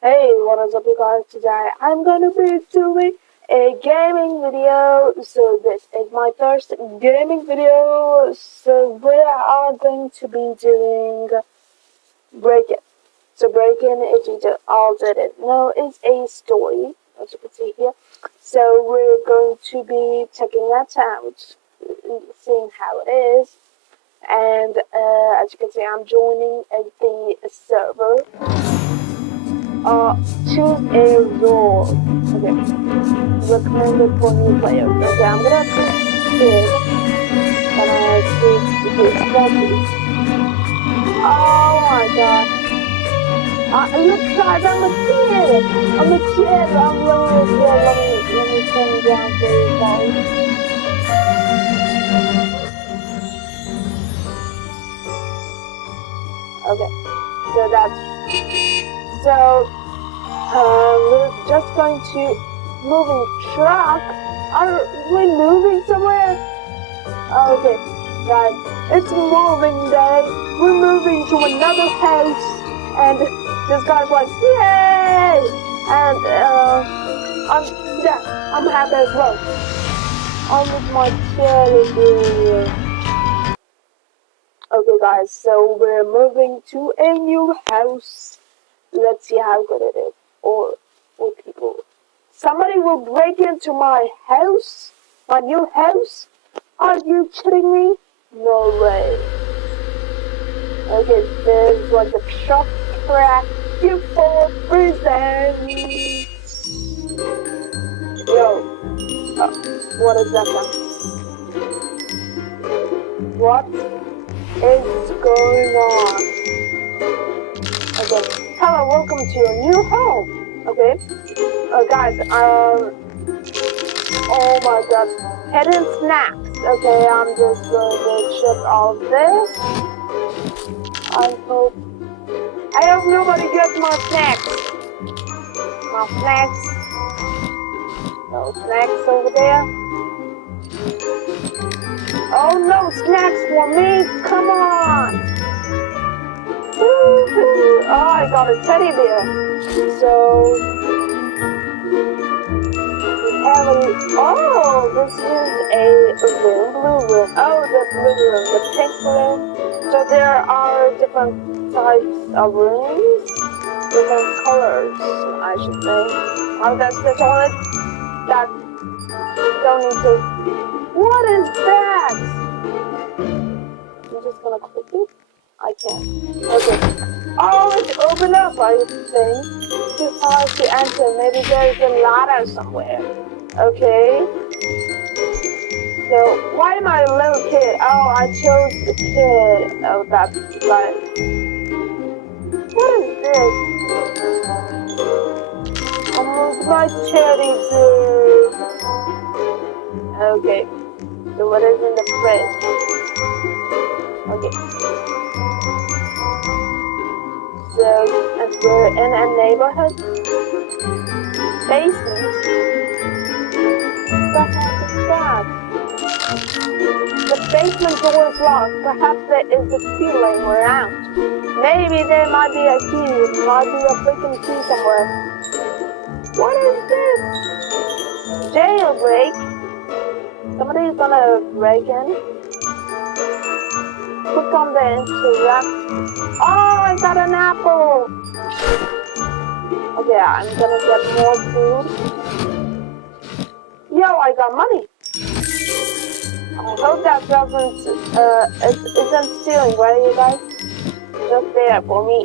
Hey, what is up you guys? Today I'm gonna be doing a gaming video. So this is my first gaming video. So we are going to be doing Break It. So Break In, if you all didn't know, is a story, as you can see here. So we're going to be checking that out, seeing how it is. And as you can see, I'm joining the server. Choose a role. Okay. Recommended for new players. Okay, I'm gonna pick kid. Gonna choose the small. Oh my god. Look guys, I'm a kid! I'm a kid! I'm really a kid. Let me turn down the volume. Okay. So that's we're just going to moving truck. Are we moving somewhere? Okay, guys, it's moving day. We're moving to another house, and this guy's like, yay! And I'm happy as well. I'm with my charity. Okay, guys, so we're moving to a new house. Let's see how good it is. Or people. Somebody will break into my house? My new house? Are you kidding me? No way. Okay, there's like a truck track for presents. Yo. What is that one? What is going on? Okay. Hello, welcome to your new home. Okay. Guys, oh my god. Hidden snacks. Okay, I'm just going to check all this. I hope nobody gets my snacks. My snacks. No snacks over there. Oh no, snacks for me. Come on. Woo-hoo. Oh, I got a teddy bear. So this is a room, blue room. Oh, the blue room, the pink room. So there are different types of rooms, different colors, I should say. Oh, that's the toilet. That don't need to. What is that? I'm just gonna click it. I can't. Okay. Oh, it's open up, I think. Too hard to enter. Maybe there's a ladder somewhere. Okay. So, why am I a little kid? Oh, I chose the kid. Oh, that's right. What is this? My charity food. Okay. So, what is in the fridge? Okay. So, as we're in a neighborhood. Basement. What the heck is that? The basement door is locked. Perhaps there is a key laying around. Maybe there might be a key. There might be a freaking key somewhere. What is this? Jailbreak? Somebody's gonna break in. Click on the interact. Oh, I got an apple! Okay, I'm gonna get more food. Yo, I got money! I hope that isn't stealing, right, you guys? Just there for me.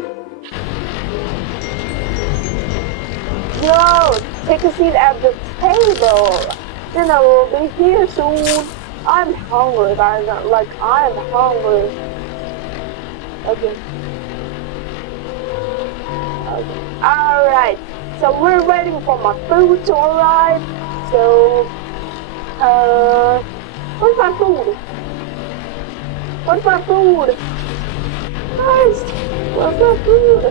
Yo, take a seat at the table. Dinner will be here soon. I'm hungry, guys. Like, I'm hungry. Okay. Alright. So, we're waiting for my food to arrive. So, where's my food? Where's my food? Guys, where's my food?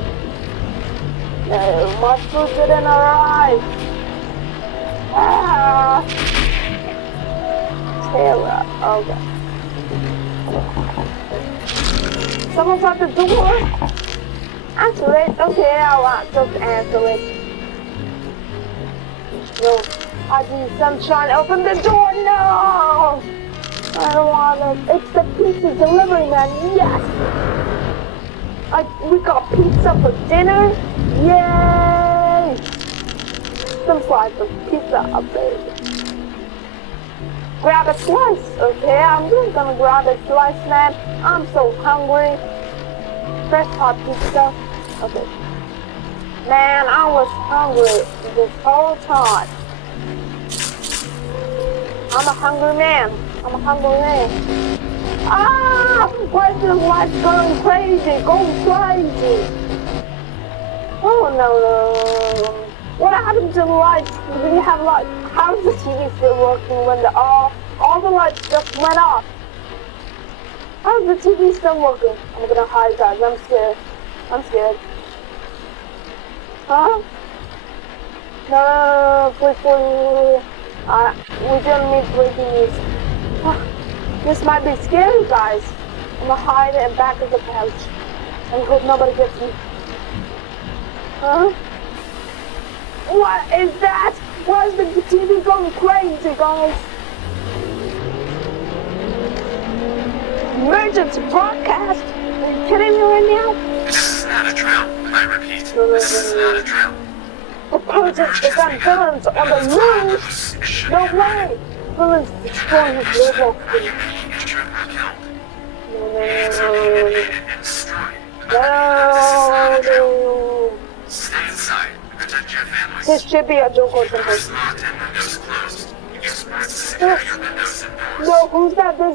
No, my food didn't arrive. Ah. Terror. Okay. Someone's at the door. Answer it. Okay, I'll just answer it. No. I see sunshine. Open the door. No. I don't want it. It's the pizza delivery man. Yes. We got pizza for dinner. Yay. Some slice of pizza up there. Grab a slice. Okay, I'm just gonna grab a slice, man. I'm so hungry. Fresh hot pizza. Okay. Man, I was hungry this whole time. I'm a hungry man. I'm a hungry man. Ah! Why is this light going crazy? Going crazy. Oh no. What happened to the lights? Do you have lights? How is the TV still working when all the lights just went off? How is the TV still working? I'm gonna hide, guys. I'm scared. I'm scared. Huh? No, please. We don't need breaking news. This might be scary, guys. I'm gonna hide in the back of the couch and hope nobody gets me. Huh? What is that? Why is the TV going crazy, guys? Emergency broadcast? Are you kidding me right now? This is not a drill. I repeat, this is not a drill. The president is on villains on the loose. No way. Villains destroying his Roblox. No. Stay inside. Protect your families. This should be a joke or something. Doors locked and windows closed. Use sports to secure your windows and doors. No, who's that? The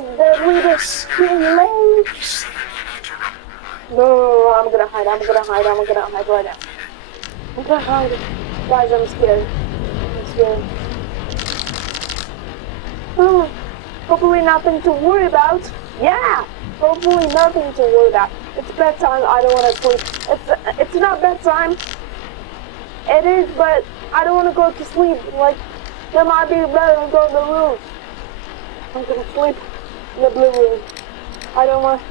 leader being late. If you see him, you need to run. No, I'm gonna hide right now. I'm gonna hide. Guys, I'm scared. Oh, hopefully nothing to worry about. Yeah, hopefully nothing to worry about. It's bedtime. I don't want to sleep. It's not bedtime. It is, but I don't want to go to sleep. Like, there might be better to go to the room. I'm gonna sleep in the blue room. I don't want.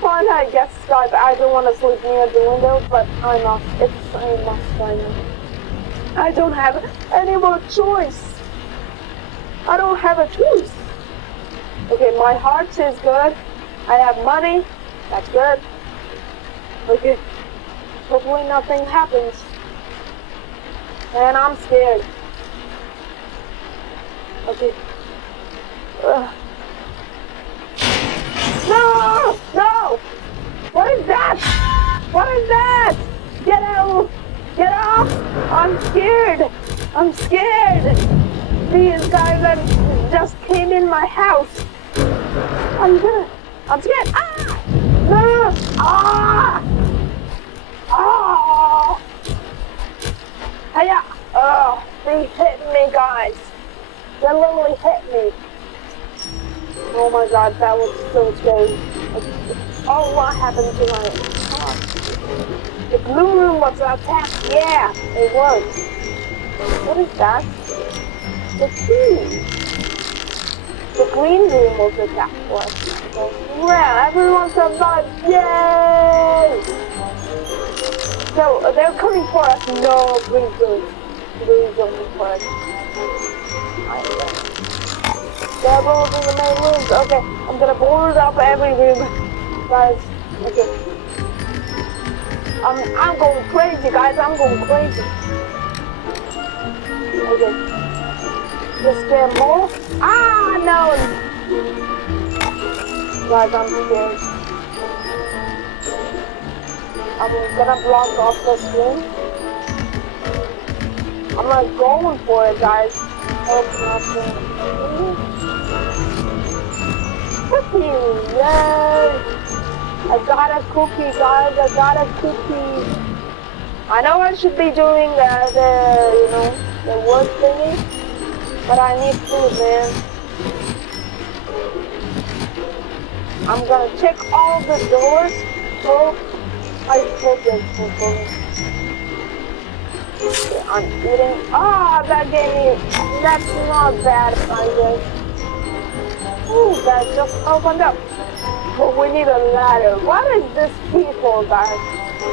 Fine, I guess, guys. I don't want to sleep near the window, but I must. I must right now. I don't have any more choice. I don't have a choice. Okay, my heart is good. I have money. That's good. Okay. Hopefully nothing happens. And I'm scared. Okay. No! No! What is that? What is that? Get out! Get off! I'm scared! I'm scared! These guys that just came in my house. I'm scared. Ah! No! Ah! Ah! Hiya! Oh, they hit me, guys. They literally hit me. Oh my god, that was so scary. Oh, what happened to my... Oh. The blue room was attacked. Yeah, it was. What is that? The key. The green room was attacked. Yeah, everyone survived. Yay! So they're coming for us. No, green zone. Green zone for us. They're both in the main rooms. Okay, I'm gonna board up every room, guys. Okay. I'm going crazy, guys. I'm going crazy. Okay. Just get more. Ah, no. Guys, I'm scared. I'm gonna block off this room. I'm like going for it, guys. Hope nothing. Cookie, yay! I got a cookie, guys. I got a cookie. I know I should be doing the work thingy, but I need food, man. I'm gonna check all the doors. So I hope there's food for me. Okay, I'm eating. Ah, that gave me. That's not bad, I guess. Ooh, that just opened up. But we need a ladder. What is this key for, guys?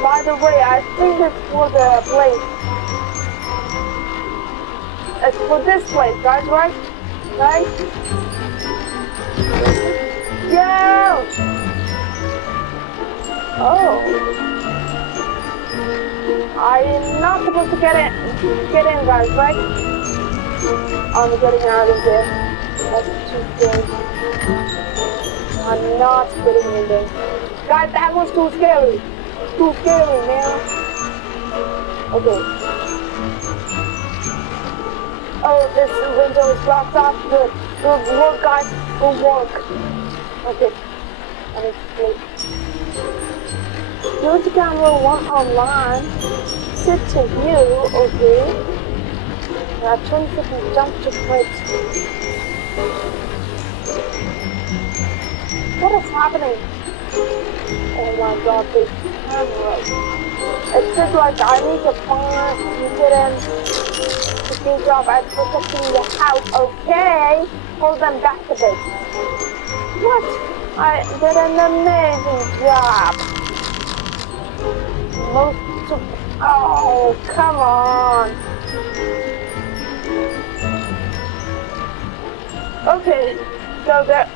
By the way, I think it's for the place. It's for this place, guys, right? Right? Yeah! Oh. I'm not supposed to get in, guys, right? I'm getting out of there. That's too scary. I'm not getting in there. Guys, that was too scary. Too scary, man. Okay. Oh, this window is blocked off. Good. Good work, guys. Good work. Okay. Let me sleep. Use the camera one online. Sit to view. Okay. Now 20 seconds jump to quit. What is happening? Oh my god, this camera. It says like I need to find get in to good job at protecting the house. Okay. Hold them back a bit. What? I did an amazing job. Most of oh come on. Okay, so there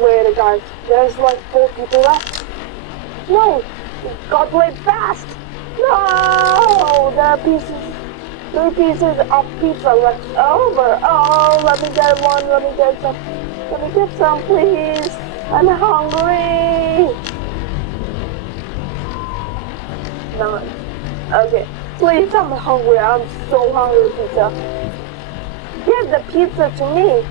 wait guys, there's like 4 people left. No! Got way fast! No! There are pieces 3 pieces of pizza left over. Oh, let me get one, let me get some. Let me get some, please. I'm hungry. None. Okay. Please, I'm hungry. I'm so hungry, pizza. Give the pizza to me.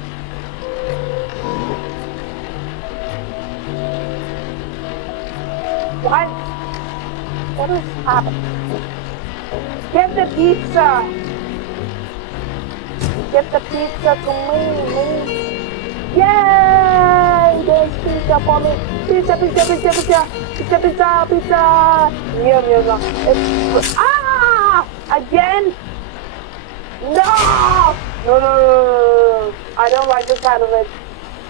What? What is happening? Give the pizza. Give the pizza to me. Yay! There's pizza for me. Pizza, pizza, pizza, pizza. Pizza, pizza, pizza. Yum, yum, yum. It's... Ah! Again? No! No, no, no, no, no. I don't like the sound of it.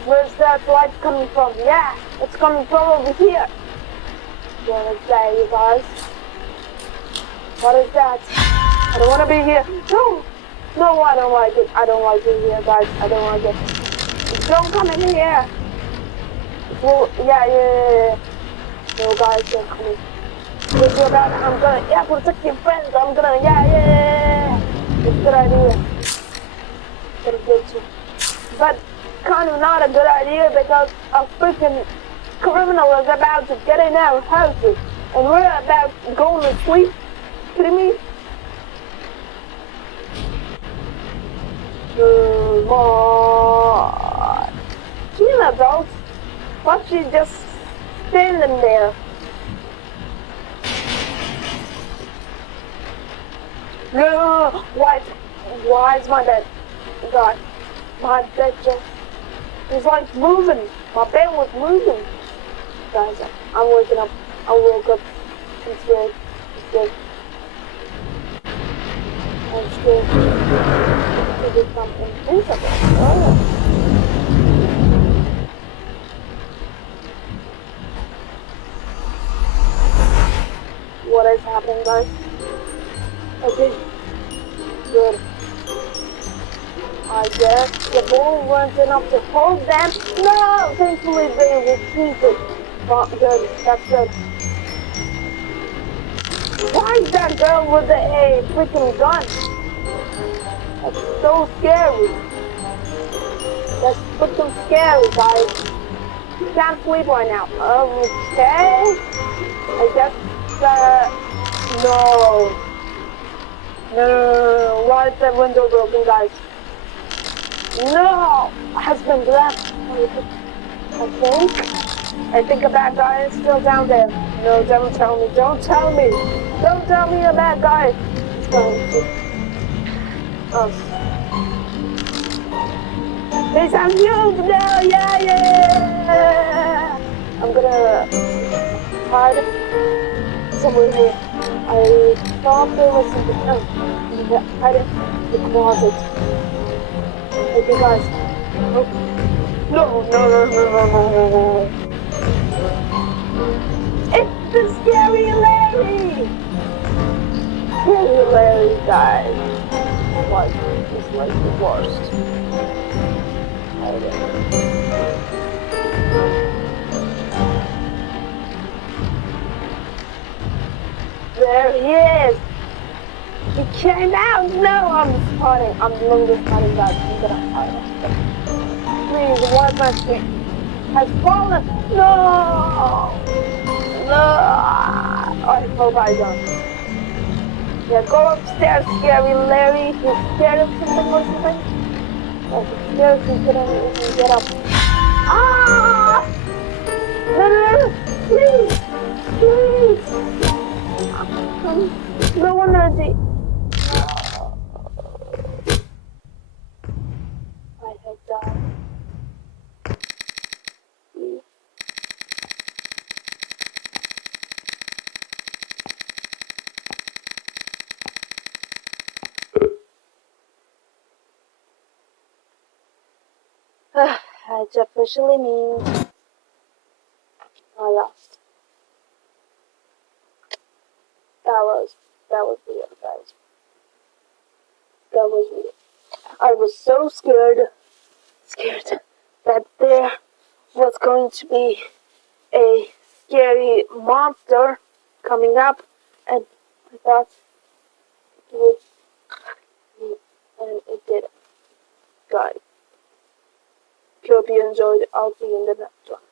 Where's that light coming from? Yeah, it's coming from over here. What is that, you guys? What is that? I don't want to be here. No! No, I don't like it. I don't like it here, guys. I don't like it. Don't come in here. Well, yeah. No, guys, don't come in. If you're bad, I'm gonna, protect your friends. I'm gonna, yeah. It's a good idea. Gonna get you. But kind of not a good idea because a freaking criminal is about to get in our houses. And we're about going to sleep. Kidding me? Come on. She's an adult, but she's just standing there. No, why is my bed? God, my bed just is like moving. My bed was moving. Guys, I'm waking up. I woke up. I'm scared. I'm scared to become invincible. Oh. What is happening, guys? Okay, good. I guess the ball weren't enough to hold them. No, thankfully they retreated. But good, that's good. Why is that girl with the freaking gun? That's so scary. That's freaking scary, guys. You can't sleep right now. Okay. I guess no. Why is that window broken, guys? No! Has been left. I think a bad guy is still down there. No, don't tell me. Don't tell me a bad guy is going to us. They sound huge now! Yeah! I'm gonna hide somewhere here. I thought there was something else. I'm gonna hide in the closet. Okay, guys. Oh. No. It's the scary Larry! Scary Larry, guys. It's like the worst. I don't know. There he is. He came out. No, I'm spotting. I'm literally spotting, guys. I'm gonna hide. Please, one of my feet has fallen. No. No. I hope I don't. Yeah, go upstairs, Scary Larry. He's scared of something or something. Oh, he's scared he's gonna even get up. Ah! No, no, no, please, please. No energy. I have died. Please. It officially means I lost. That was weird, guys. That was weird. I was so scared that there was going to be a scary monster coming up, and I thought it would, and it didn't. Guys, hope you enjoyed. I'll see you in the next one.